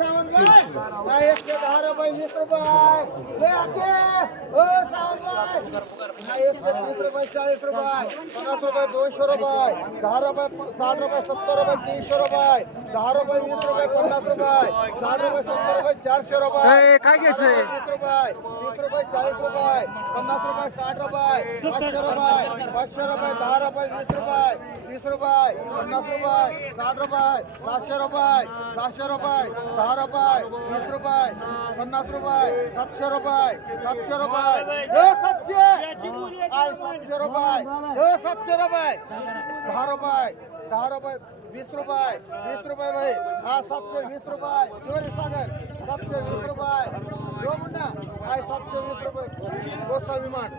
सावंतबाई काय 110 रुपये 20 रुपये ले आके ओ सावंतबाई काय 130 रुपये 40 रुपये 50 रुपये 200 रुपये 10 रुपये 60 रुपये 70 रुपये 300 रुपये 10 रुपये 20 रुपये 50 रुपये 60 रुपये 70 रुपये 400 रुपये काय घ्यायचंय 20 रुपये 30 रुपये 40 रुपये 50 रुपये 60 रुपये 500 रुपये 500 रुपये 10 रुपये 20 रुपये 30 रुपये 50 रुपये 60 रुपये 700 रुपये 700 रुपये 10 रुपये 20 रुपये 50 रुपये 700 रुपये 700 रुपये 700 आज 700 रुपये 700 रुपये 10 रुपये 10 रुपये 20 रुपये 20 रुपये भाई हा 720 रुपये क्यों रे सागर 720 रुपये क्यों मुन्ना आज 720 रुपये गोसाविमान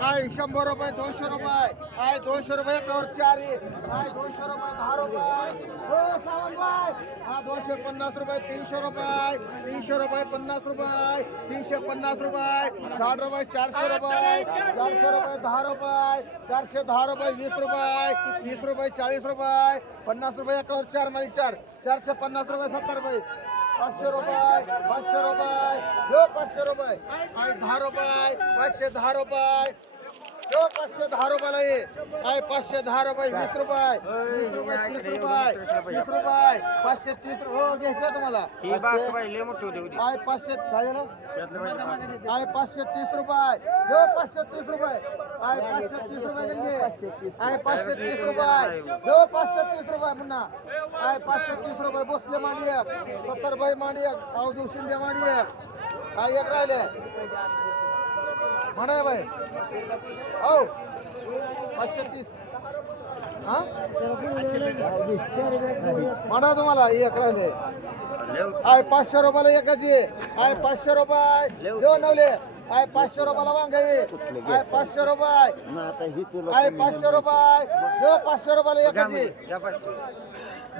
काय 100 रुपये 200 रुपये आहे 200 रुपये कवर चारी आहे 200 रुपये 10 रुपये हो सावंतबाई हा 250 रुपये 300 रुपये 300 रुपये 50 रुपये 350 रुपये 60 रुपये 400 रुपये 400 रुपये 10 रुपये 410 रुपये 20 रुपये 30 रुपये 40 रुपये 50 रुपये कवर चार मारी चार 450 रुपये 70 रुपये 500 रुपये 500 रुपये हो 500 रुपये आहे 10 रुपये 510 रुपये हो 510 रुपयाला ये आहे 510 रुपये 20 रुपये 20 रुपये 30 रुपये 30 रुपये 530 हो घ्यायचं तुम्हाला आहे 500 काय झालं आहे 530 रुपये हो 530 रुपये आहे 530 रुपये म्हणजे आहे 530 रुपये हो 530 रुपये पुन्हा आहे 530 रुपये बसले मांडी 70 रुपये मांडी अवधू शिंदे मांडी काय एक राहिले म्हणा भाई हो 530 हा म्हणा तुम्हाला एक राहिले आहे 500 रुपयाला एकाची आहे 500 रुपये देऊ नवले आहे 500 रुपयाला वांगे आहे 500 रुपये आहे 500 रुपये देऊ 500 रुपयाला एकाची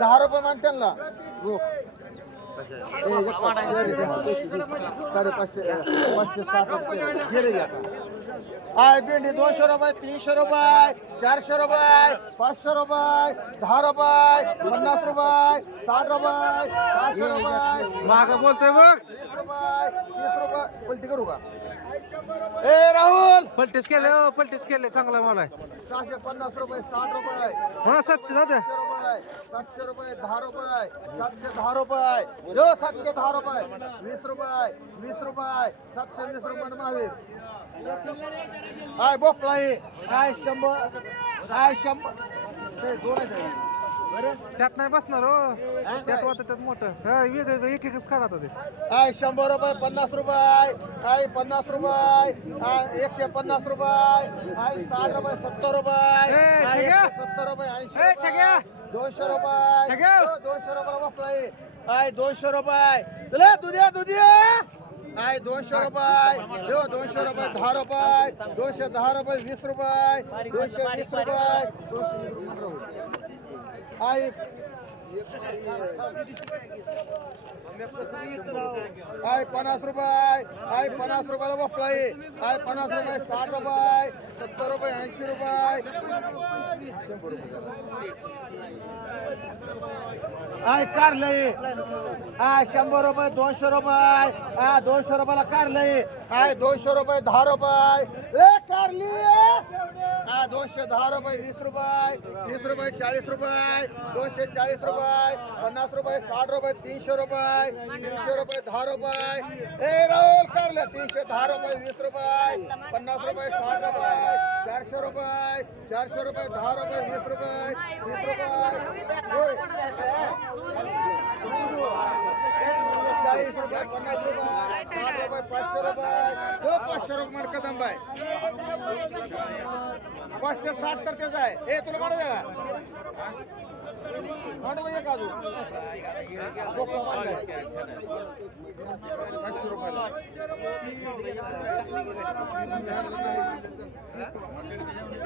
10 रुपये मान त्यांना रोख 550 560 रुपये गेले आता आहे भेंडी 200 रुपये 300 रुपये 400 रुपये 500 रुपये 10 रुपये 50 रुपये 60 रुपये 500 रुपये माग बोलतोय बघ 30 रुपये 30 रुपये पलटी करू का ए राहुल पलटीस केले चांगला माल आहे 650 रुपये 60 रुपये म्हणा 700 जाऊ द्या 700 रुपये 10 रुपये 710 रुपये जो 710 रुपये 20 रुपये 20 रुपये 720 रुपये महावीर आय बोकला आय 100 आय 100 ते दोन आहे बरे त्यात नाही बसणार हो त्यात वाटत त्यात मोठं हा वेगवेगळं एक एकच काढा आता ते आय 100 रुपये 50 रुपये आय 50 रुपये आय 150 रुपये आय 60 रुपये 70 रुपये आय 170 रुपये 80 रुपये 200 रुपये 200 रुपये वापरा आय 200 रुपये तुला दुधिया आय 200 रुपये 200 रुपये 10 रुपये 210 रुपये 20 रुपये 220 रुपये 220 आय आय 50 रुपये आय 50 रुपयाला वापरा आय 50 रुपये 60 रुपये 70 रुपये 80 रुपये 100 रुपये आय कारले आय 100 रुपये 200 रुपये आय 200 रुपयाला कारले आय 200 रुपये 10 रुपये ए कारली आय 210 रुपये 20 रुपये 30 रुपये 40 रुपये 240 रुपये 50 रुपये 60 रुपये 300 रुपये 300 रुपये 10 रुपये ए राहुल कारले 310 रुपये 20 रुपये 50 रुपये 60 रुपये 400 रुपये 400 रुपये 10 रुपये 20 रुपये 30 रुपये 40 रुपये 50 रुपये 60 रुपये 500 रुपये 500 रुपये मार कदम बाय 560 तर त्याचा आहे हे तुला मारा का मांडू एक अजून 500 रुपयाला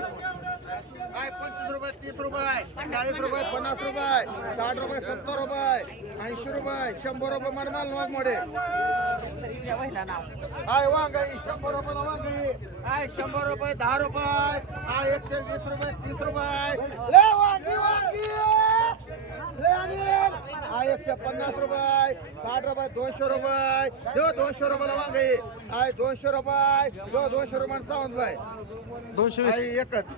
काय 25 रुपये 30 रुपये 40 रुपये 50 रुपये 60 रुपये 70 रुपये 80 रुपये 100 रुपये माल वाघ मोडे आय वांगी 100 रुपयाला वांगी आय 100 रुपये 10 रुपये आय 120 रुपये 30 रुपये ले वांगी हा 150 रुपये 60 रुपये 200 रुपये देऊ 200 रुपयाला वांगे आहे 200 रुपये देऊ 200 रुपये सावंत बाय 220 एकच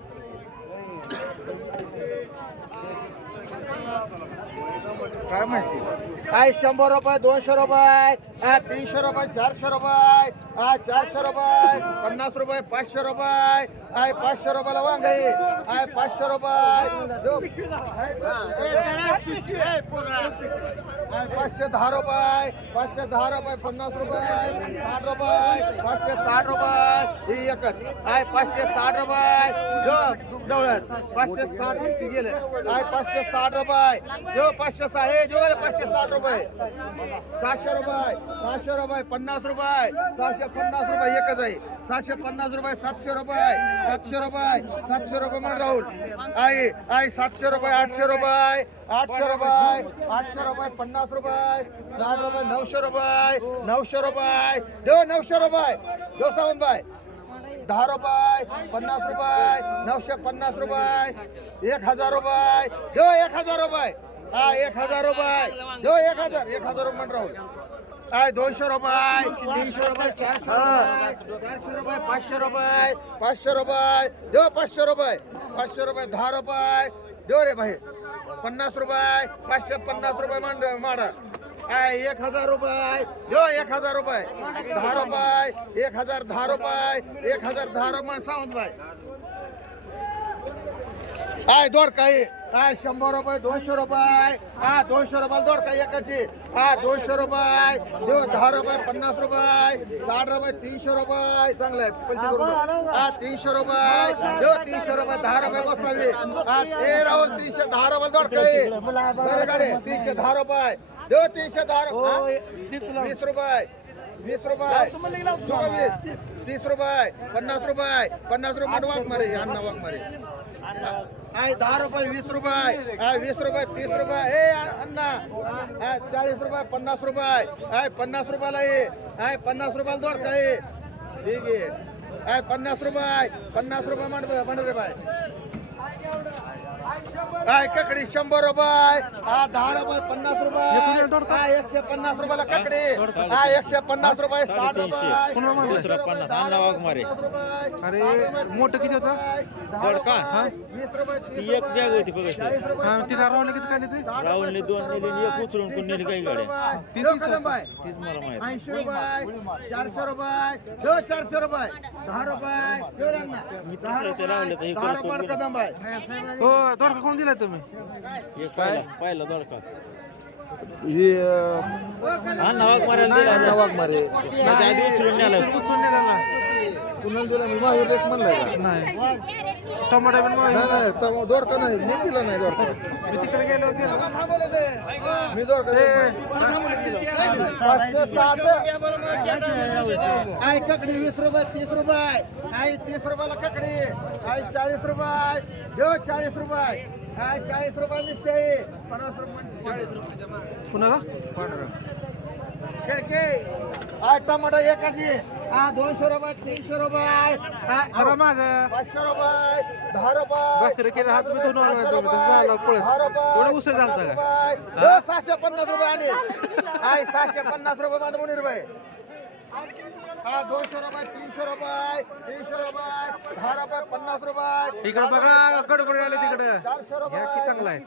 काय माहिती काय 100 रुपये 200 रुपये 300 रुपये 400 रुपये 400 रुपये 50 रुपये 500 रुपये 500 रुपयाला वांगे आहे 500 रुपये 510 रुपये 510 रुपये 50 रुपये 60 रुपये 560 रुपये ही एकच आहे 560 रुपये डवळच 560 किती गेले आहे 560 रुपये जो 560 हे जो 560 रुपये 700 रुपये 50 रुपये 750 रुपये एकच आहे 750 रुपये 700 रुपये 700 रुपये मान राहुल आहे 700 रुपये 800 रुपये 800 रुपये 50 रुपये 60 रुपये 900 रुपये देव 900 रुपये देव सावंत बाय 10 रुपये 50 रुपये 950 रुपये 1000 रुपये देव 1000 रुपये 1000 रुपये देव 1000 रुपये मान राहुल आहे 200 रुपये 300 रुपये 400 रुपये 500 रुपये 500 रुपये देव 500 रुपये 10 रुपये देव रे भाई 50 रुपये 550 रुपये माडा 1000 रुपये देव 1000 रुपये 10 रुपये 1010 रुपये 1010 रुपये सावंत भाई आहे दोडका आहे 100 रुपये 200 रुपये 200 रुपये दोडका एकाची 200 रुपये देव 10 रुपये 50 रुपये 60 रुपये 300 रुपये चांगलं आहे 300 रुपये देव 300 रुपये 10 रुपये बसावी ते राहुल 310 रुपये दोडका आहे बरे गाडी 310 रुपये देव 310 रुपये 20 रुपये 20 रुपये 30 रुपये 50 रुपये 50 रुपये वाघ मारे अण्णा वाघ मारे 10 रुपये 20 रुपये 20 रुपये 30 रुपये हे अण्णा 40 रुपये 50 रुपये 50 रुपयाला ये 50 रुपयाला दोर काय ठीक आहे 50 रुपये मांड रे बाय ककडी 100 रुपये 10 रुपये 50 रुपये 150 रुपयाला ककडी 150 रुपये 60 रुपये अरे मोठं किती होतं 20 रुपये 30 एक बॅग होती बघा हा तिला राहुल किती काय ते राहुलने 2 नेली आणि एक उचलून कोण नेली काही गाड्या तीच विचार. तीच मला माहिती 80 रुपये 400 रुपये 400 रुपये 10 रुपये मी तिकडे ते राहुल तर हे 10 रुपये कदम आहे हो दोडका कोण दिलाय तुम्ही एक पाहिला दोडका ही अण्णा वाघ मारायला दिला वाघ मारे त्याच्या आधी उचलून नेला उचलून नेला ना कुणाला दिला मी महावीर एक म्हणलाय का नाही टमाटा पण नाही नाही तर दोडका नाही मी दिला नाही दोडका मी तिकडे गेलो मी दोडका 560 आई ककडी 20 रुपये 30 रुपये आई 30 रुपयाला ककडी आई 40 रुपये देव 40 रुपये आई 40 रुपये निसते 50 रुपये कुणाला शेळके आय टमाटो एकाची 200 रुपये 300 रुपये सरा माग 500 रुपये 10 रुपये भाकरी केला हात मी धुवून आला तुम्ही तसं झालं पळत एवढं उसळ झालता का 750 रुपये आणि आय 750 रुपये माझं मुनीर भाई 200 रुपये 300 रुपये 300 रुपये 10 रुपये 50 रुपये इकडे बघा गडबड आले तिकडे 400 रुपये घ्या की चांगला आहे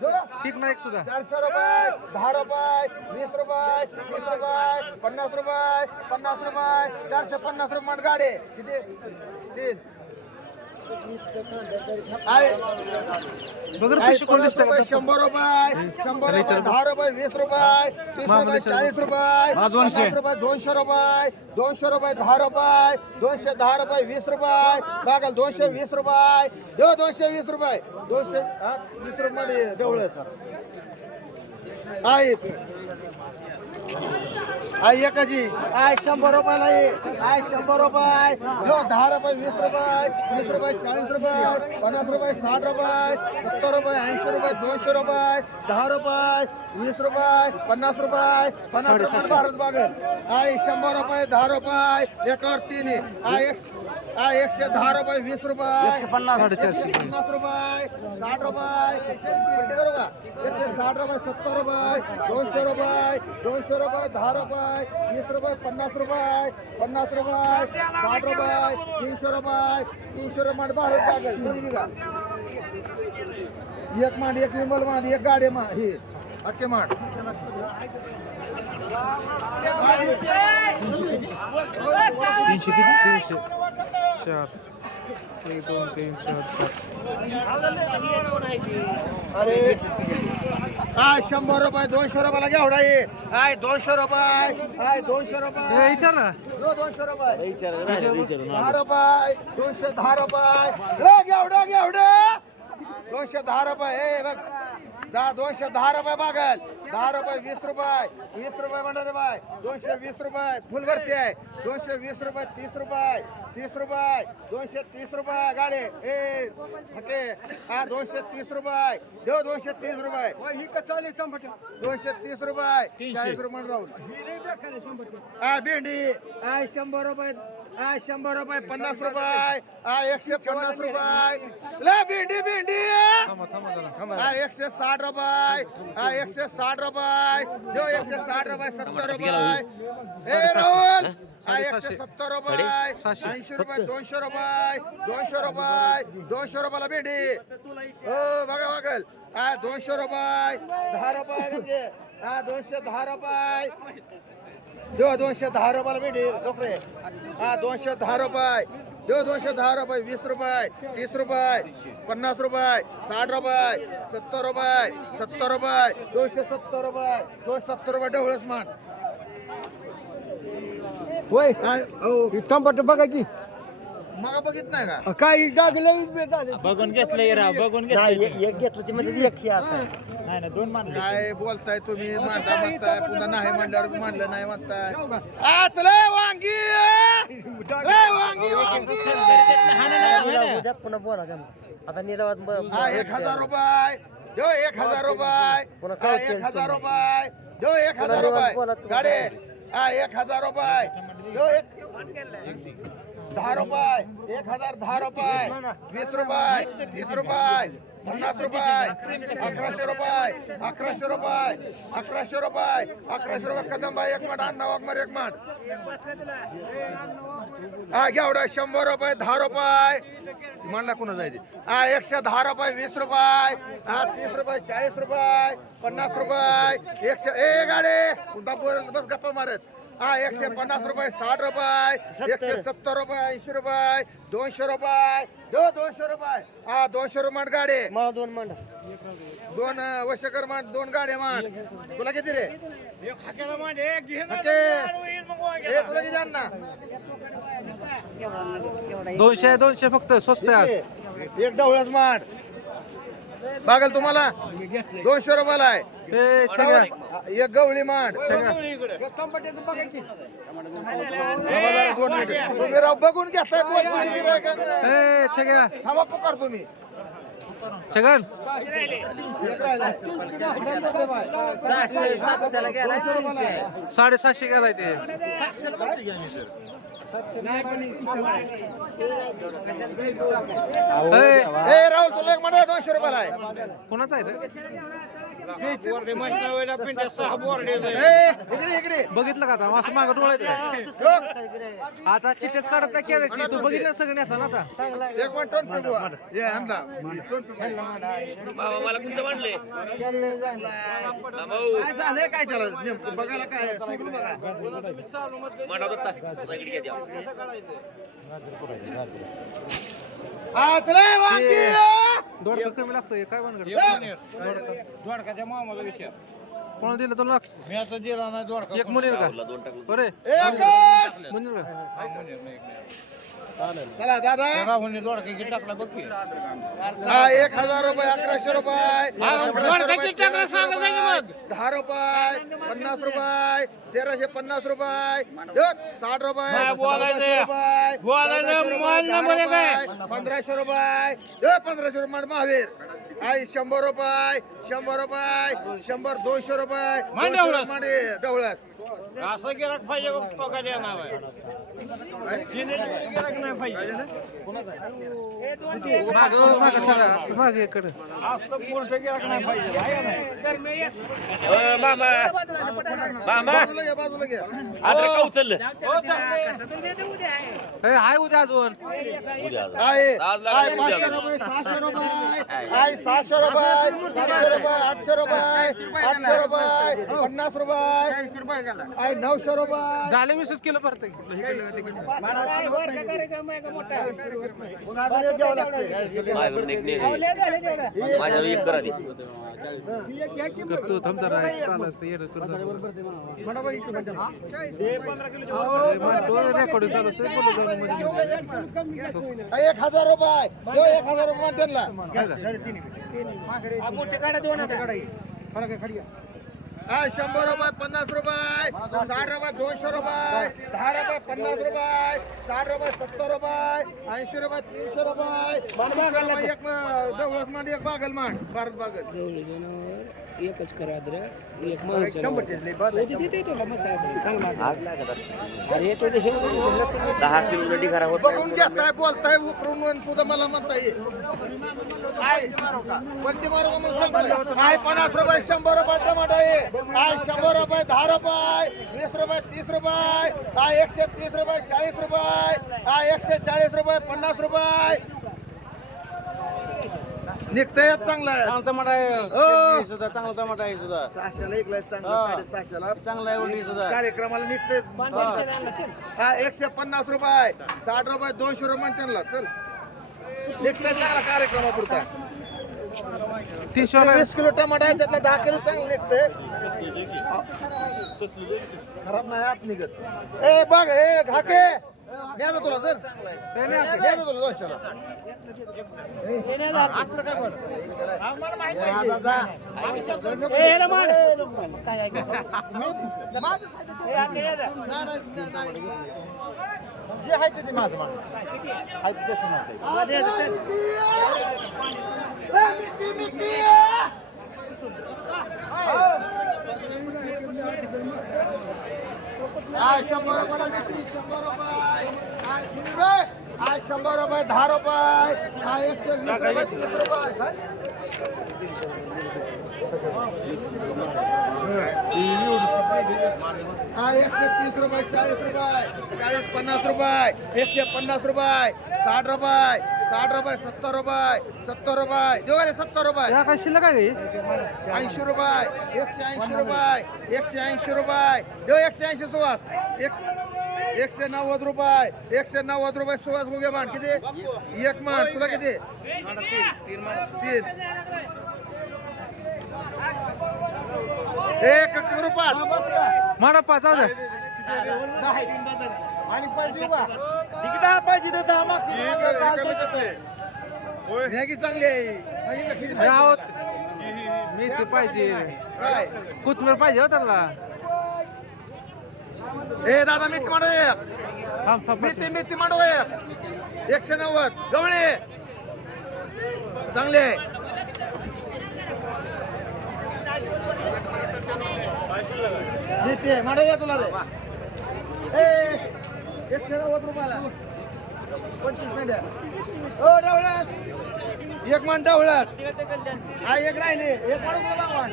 ठीक नाही एक सुद्धा 400 रुपये 10 रुपये 20 रुपये 30 रुपये 50 रुपये 50 रुपये 450 रुपये मट गाडी किती 3 बघ पैसे कोण दिसतं का 100 रुपये 100 रुपये 10 रुपये 20 रुपये 30 रुपये 40 रुपये 50 रुपये 200 रुपये 200 रुपये 10 रुपये 210 रुपये 20 रुपये बागल 220 रुपये 220 रुपये 220 रुपये डवळच आहे आई एकाची आय 100 रुपयाला आय 100 रुपये 10 रुपये 20 रुपये 30 रुपये 40 रुपये 50 रुपये 60 रुपये 70 रुपये 80 रुपये 200 रुपये 10 रुपये 20 रुपये 50 रुपये 50 रुपये भारत बागल आय 100 रुपये 10 रुपये एकावर 3 हा 110 रुपये 20 रुपये 450. 50 रुपये 60 रुपये किती करू का 160 रुपये 70 रुपये 200 रुपये 200 रुपये 10 रुपये 20 रुपये 50 रुपये 50 रुपये 60 रुपये 300 रुपये 300 रुपये मांड बाहेर टाकेल दोन्ही बिघा एक मांड एक विमल मांड एक गाडी मांड ही अख्खे मांड 300 किती 300 4 1 2 3 4 अरे काय 100 रुपये 200 रुपयाला घ्या एवढा ये काय 200 रुपये काय 200 रुपये विचार ना 200 रुपये विचार 10 रुपये 210 रुपये घेवडे 210 रुपये हे बघ 210 रुपये बघल 10 रुपये 20 रुपये म्हणते बाय 220 रुपये फुल भरती आहे 220 रुपये 30 रुपये 230 रुपये गाडी ए हटे हा 230 रुपये देव 230 रुपये ही कचाली 230 रुपये 40 रुपये राहून हा भेंडी हा 100 रुपये 100 रुपये 50 रुपये 150 रुपये ले भेंडी थांबा जरा 160 रुपये 160 रुपये जो 160 रुपये 70 रुपये ए राहुल 170 रुपये 80 रुपये 200 रुपये 200 रुपयाला भेंडी हो बघा बघल 200 रुपये 10 रुपये 210 रुपये जो 210 रुपयाला भेंडी डोकरे 210 रुपये जो 210 रुपये 20 रुपये 30 रुपये 50 रुपये 60 रुपये 70 रुपये 270 रुपये 270 रुपये ढवळच मान होय टमाटर बघा की मग बघित नाही का काही डागलं बघून घेतलंय राव बघून घेतलंय एक घेतलं ते म्हणजे एक हे असं नाही ना 2 मान काय बोलताय तुम्ही मांडा म्हणताय पुन्हा नाही म्हणल्यावर म्हणलं नाही म्हणताय आचले वांगी उद्या पुन्हा बोला त्यांना आता निलावात 1000 रुपये जो 1000 रुपये पुन्हा काय 1000 रुपये जो 1000 रुपये गाडी 1000 रुपये जो 10 रुपये 1010 रुपये 20 रुपये 30 रुपये 50 रुपये 1100 रुपये 1100 रुपये 1100 रुपये कदंबा एक माठ अण्णा वाघमार एक माठ घ्या एवढा 100 रुपये 10 रुपये म्हणला कुणा जायचे 110 रुपये 20 रुपये 30 रुपये 40 रुपये 50 रुपये 100 ए गाडे पुन्हा बस गप्पा मारत 150 रुपये 60 रुपये 170 रुपये 80 रुपये 200 रुपये 200 रुपये 200 रुपये गाडी मला 2 मंड 2 वशकर माठ 2 गाड्या माठ तुला किती रे तुला किती ना 200 फक्त स्वस्त आहे आज एक डवळच माठ बागल तुम्हाला 200 रुपयाला आहे ए छग्या एक गवळी माठ छग्या 2 मिनिट तुम्ही राव बघून घेताय बोलतो ए छग्या थांबा पुकार तुम्ही छगन 750 गेलाय ते ए राहुल तुला एक म्हणा 200 रुपयाला आहे कोणाचा आहे रे इकडे बघितलं का आता असं मागं डोळायचं आता चिट्टेच काढत नाही केळाची तू बघितलं सगळं आता ना आता एक मिनिट टोन पिकू ये आणला काय झालंय काय त्याला नेमकं बघायला काय सुरू बघा आचले वांगी दोडका कमी लागतोय काय बनकर दोडकाच्या मामाला विचार कोणाला दिलं 2 लाख मी आता दिला नाही दोडका एक मुनीर का बरे एकच मुनीर का चला दादा राहुलने दोडका किती टाकला बघ की 1000 रुपये 1100 रुपये 10 रुपये 50 रुपये 1350 रुपये 60 रुपये 1500 रुपये 1500 रुपये महावीर आहे 100 रुपये 100 रुपये 100 200 रुपये मांडे 200 ढवळस. मांडे ढवळस असं गिराक पाहिजे बघ तो काय देणार आहे गिराक नाही पाहिजे माग सगळं असं माग इकडं असं पुढचं गिराक नाही पाहिजे आहे का नाही? बाजूला घ्या बाजूला घ्या हाय उद्या अजून आहे 500 रुपये 600 रुपये आहे 600 रुपये 700 रुपये 800 रुपये 800 रुपये 50 रुपये आहे 900 रुपये झाले 20 किलो परत करतो थांब जरा चालू असतं येणं करतो रेकॉर्डिंग चालू असतं बोलू जाऊ मध्ये 1000 रुपये 1000 रुपये त्यांना काय 100 रुपये 50 रुपये 60 रुपये 200 रुपये 10 रुपये 50 रुपये 60 रुपये 70 रुपये 80 रुपये 300 रुपये 300 रुपये एक डवळस मध्ये एक बागल मान भारत बागल एकच करा एक बघून घेताय बोलताय उकरून तुझं मला म्हणता येईल काय कोणती मारू म्हणून सांगतोय काय 50 रुपये 100 रुपये टमाटा आहे काय 100 रुपये 10 रुपये 20 रुपये 30 रुपये काय 130 रुपये 40 रुपये काय 140 रुपये 50 रुपये निघतंय चांगला आहे टमाटा आहे हो. सुद्धा चांगला टमाटा आहे सुद्धा 600 एक लाख चांगलं 650ला चांगला आहे वडी सुद्धा कार्यक्रमाला निघते हा 150 रुपये 60 रुपये 200 रुपये त्यांना चल निघतंय चांगला कार्यक्रमापुरता 20 किलो टमाटा आहे त्यातला 10 किलो चांगलं निघतंय खराब नाही आत निघत ए बघ ए घाके द्या ना तुला जर द्या ना तुला 200 असलं काय बोल आम्हाला माहिती आहे जे आहे ते माझं मान आहे ते तसं आज 100 रुपयाला मिठी 100 रुपये आज 100 रुपये 10 रुपये आज 120 रुपये 30 आज 130 रुपये 40 रुपये 40 50 रुपये 150 रुपये 60 रुपये 60 रुपये 70 रुपये 70 रुपये देऊ रे 70 रुपये या काय शिल्लक आहे 80 रुपये 180 रुपये 180 रुपये देऊ 180 सुवास 190 रुपये 190 रुपये सुवास मुगे मान किती एक मान तुला किती 3 एक रुपये माडा पाच जाऊ द्या आणि पाहिजे देऊ का पाहिजे तर मॅगी चांगली आहे आहोत मेथी पाहिजे काय कोथमीर पाहिजे हो त्यांना ए दादा मीठ मांडव एक थांब थांब मेथी मांडव एक 190 गवळे चांगले आहे मेथी मांडव या तुला रे ए 190 रुपयाला 25 मेंढ्या ओ डवळास एक मान डवळास हा एक राहिले एक मांडव तुला बागवान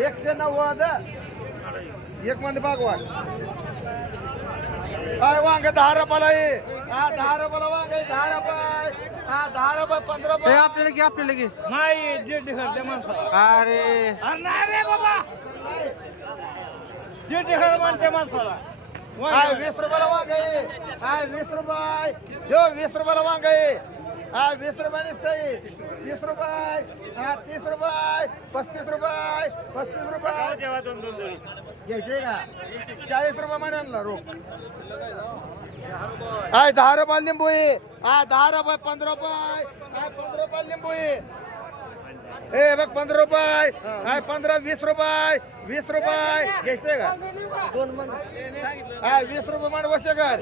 190 एक मान बागवान काय वांग 10 रुपयाला आहे हा 10 रुपयाला वांग आहे 10 रुपये हा 10 रुपये 15 ए, रुपये आपल्याला घे आपल्याला घे नाही जे ढिगारच्या माणसाला अरे नाही रे बाबा जे ढिगार मानच्या माणसाला हाय 20 रुपयाला वांग आहे हाय 20 रुपये यो 20 रुपयाला वांग आहे हा 20 रुपये नसतंय 30 रुपये हा 30 रुपये 35 रुपये 35 रुपये घ्यायचे का 40 रुपये महिन्याला रोख हाय 10 रुपये लिंबू आहे हा 10 रुपये 15 रुपये हाय 15 रुपये लिंबू आहे ए बघ 15 रुपये हाय 15 20 रुपये 20 रुपये घ्यायचंय का हाय 20 रुपये मान वशे कर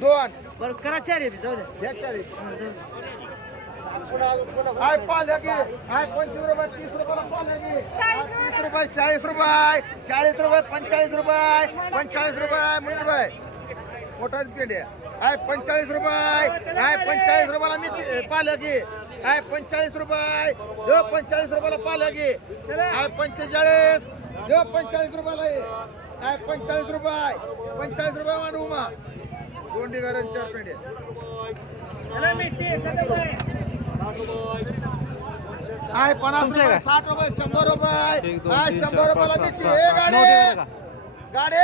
2 करा चार जाऊ द्या घ्या चारी हाय पालकी हाय 25 रुपये 30 रुपयाला पालकी 30 रुपये 40 रुपये 40 रुपये 45 रुपये 45 रुपये मुली रुपये मोठाच पेंड आहे हाय 45 रुपये हाय 45 रुपयाला मी पालकी हाय 45 रुपये जो 45 रुपयाला पालकी हाय 45 जो 45 रुपयाला आहे हाय 45 रुपये मांडू मा दोन डिगारण 4 पेंड आहे हाय 50 रुपये 60 रुपये 100 रुपये एक, दोन, हाय तीन, 100 चार, रुपयाला पाच, मिरची सहा, ए सात, गाडी नऊ डिगार का? गाडी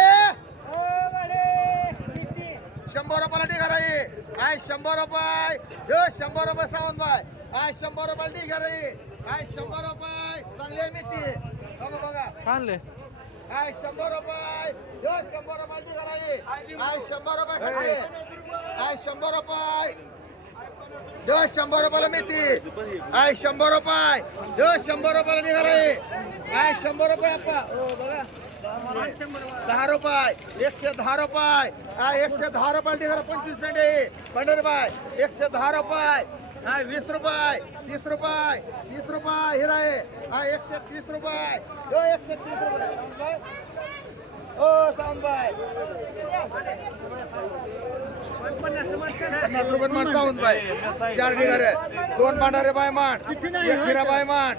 100 रुपयाला डिगार आहे हाय 100 रुपये हे 100 रुपये सावंत बाय हाय 100 रुपयाला डिगार आहे हाय 100 रुपये चांगली आहे मेथी बघा बघा आणले हाय 100 रुपये हे 100 रुपयाला डिगार आहे हाय 100 रुपये खर्चे हाय 100 रुपये जो 100 रुपयाला मेथी हाय 100 रुपये जो 100 रुपयाला निघाला आहे हाय 100 रुपये आपा हो बघा 10 रुपये 110 रुपये हाय 110 रुपयाला निघाला 25 पेंड आहे 15 रुपये 110 रुपये हाय 20 रुपये 30 रुपये 30 रुपये हिरा आहे हाय 130 रुपये जो 130 रुपये ओ सावंतबाई 50 रुपये मान सावंतबाई 4 डिगार 2 भांडारे बाय मान 1 हिरा बाय मान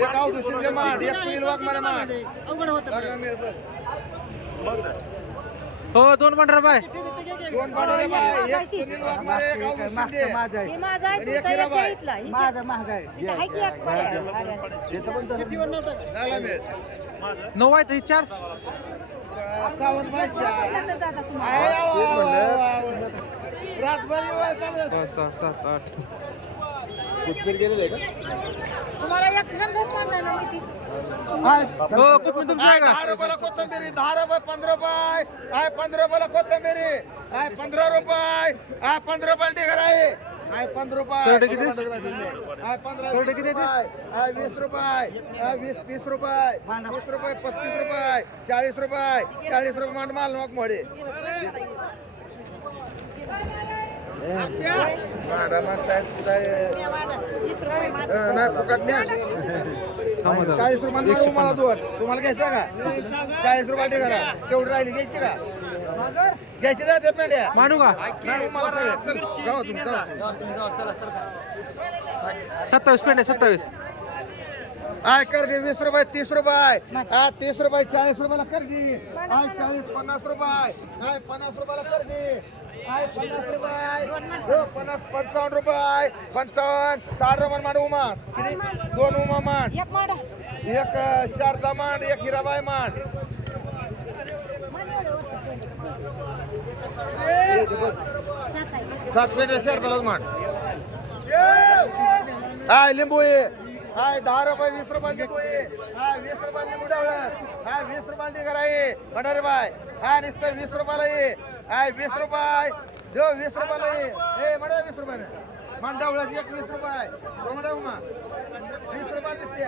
1 आवधू शिंदे मान 1 सुनील वाघमारे मान हो 2 पंधरा बाय 2 भांडारे बाय 1 सुनील वाघमारे 1 आवधू शिंदे आणि 1 हिरा बाय झाला मिळ 9 आहेत ही 4 सावंतबाई 4 रातभर येऊ चालू 5 6 7 8 तुम्हाला एक संघ मानणार नाही किती हो कोथमीर तुमची आहे का 10 रुपयाला कोथिंबीरी 10 रुपये 15 रुपये हाय 15 रुपयाला कोथिंबीरी हाय 15 रुपये हाय 15 रुपयाला ढिगार आहे हाय 15 रुपये करडे किती? हाय 15 करडे किती येते? हाय 20 रुपये हाय 20 रुपये 20 रुपये 35 रुपये 40 रुपये 40 रुपये मांड माल मग मोडे माडा मारताय नाही फुकट नाही 40 रुपये माल मला दोन तुम्हाला घ्यायचा का 40 रुपये ढिगारा तेवढी राहिली घ्यायची का घ्यायची जाते पेंड्या मांडू का नाही मला चल जाऊ तुम्ही चला 27 पेंड आहे 27 हाय करडी 20 रुपये 30 रुपये हा 30 रुपये 40 रुपयाला करडी हाय 40 50 रुपये हाय 50 रुपयाला करडी हाय 50 रुपये हो 50 55 रुपये 55 60 रुपये मांड उमा किती 2 उमा मांड एक माडा एक शारदा मांड एक हिराबाई मांड सात पेट शारदालाच मांड हाय लिंबू आहे हाय 10 रुपये 20 रुपये लिंबू आहे हाय 20 रुपये लिंबू डावळं हाय 20 रुपये ढिगार आहे पंधरा रुपये हाय नुसतं 20 रुपयाला आहे हाय 20 रुपये जो 20 रुपयाला आहे ए मडा 20 रुपये मान डावळं 21 रुपये कोंबडा उमा 20 रुपये दिसते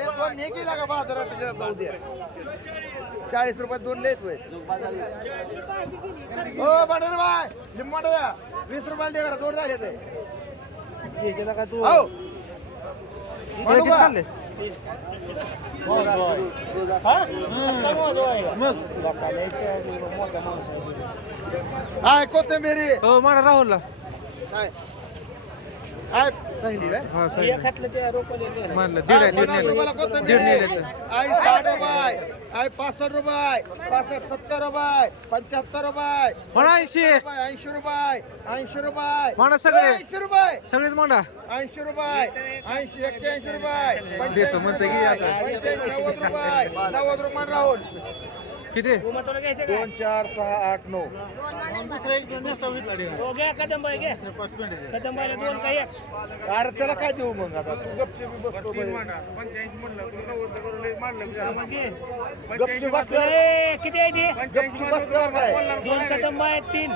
ए दोन नेकी लागा बाजारात जाऊ द्या 40 रुपये दोन लेत होय ओ बाडर बाय लिंबू द्या 20 रुपयाला ढिगार दोन राहिले ते हो किती काढले हाय कोथिंबीरी हो माडा राहुलला हाय हाय सांगितली काय हा सही मानलं दीड आहे दीड 50 रुपयाला नेले कोथिंबीर दीड नेले आई 60 रुपये आई 65 रुपये 65 70 रुपये 75 रुपये म्हणा 80 80 रुपये 80 रुपये म्हणा सगळे 80 रुपये सगळेच म्हणा 80 रुपये 80 81 रुपये देतो म्हणते की आता 90 रुपये 90 रुपये राहुल किती 2 4 6 8 9 अरे त्याला काय देऊ मग आता तू गपचूप बसतो गपचूप बसल्यावर किती आहे ते गपचूप बसल्यावर काय 2 कदंबा आहेत 3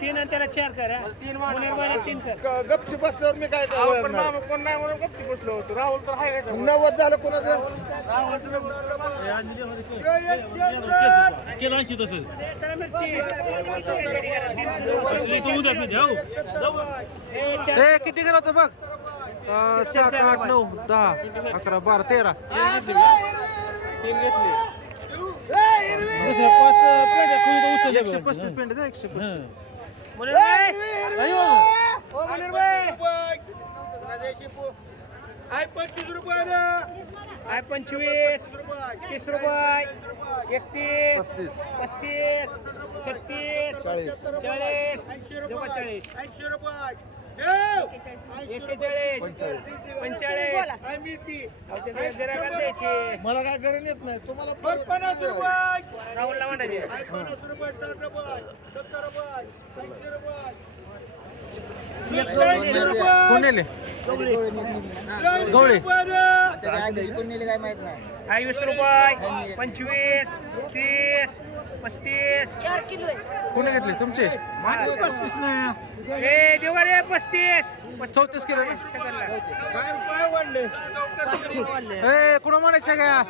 तीन आणि त्याला 4 कर हा. मुनीरबाईला 3 कर. गपची बसल्यावर मी काय करणार? कोण नाही म्हणून गप्पी बसलो होतो राहुल तर हाय का 90 झालं कोणाचं चला मिरची. ए किती करायचं बघ 7 8 9 10 11 12 13 135 पेंड द्या 135 मुनीरबाई. अयो हो मुनीरबाई. हाय 25 रुपये आहे 25, 30 रुपये, 31, 35, 36, 40, 40, 45, 45, द्यायचे. मला काय करून येत नाही तुम्हाला 50 रुपये राहुलला म्हणायचे. 50 रुपये 60 रुपये 70 रुपये 80 रुपये कोण नेले गवळे काय माहित नाही 20 रुपये, 25, 30, 35. 4 किलो आहे. कोणी घेतले तुमचे ए देवा रे 35. 34 किलो ना काय वाढले ए कुणा म्हणायचं का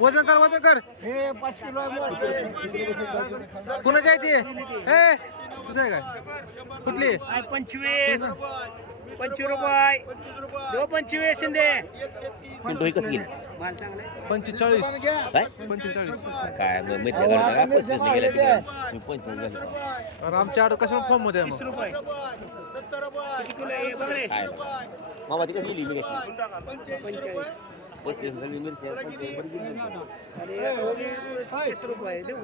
वजन कर हे 5 किलो कुणाची आहे ती ए तुझं आहे काय कुठली 25, 25 रुपये. देऊ 25 शिंदे. पिंटो हे कसं गेली माल चांगला आहे. 45 काय 45 काय मैत्री करता का 35 ने गेला तिकडे मी 25 झालो अरे आमच्या आड कशा फॉर्म मध्ये आहे 30 मग रुपये. किती किलो आहे बघ रे. काय मामा ती कसं गेली मी घेतली 45. 35 झाली मिरची अरे 30 रुपये देऊ का?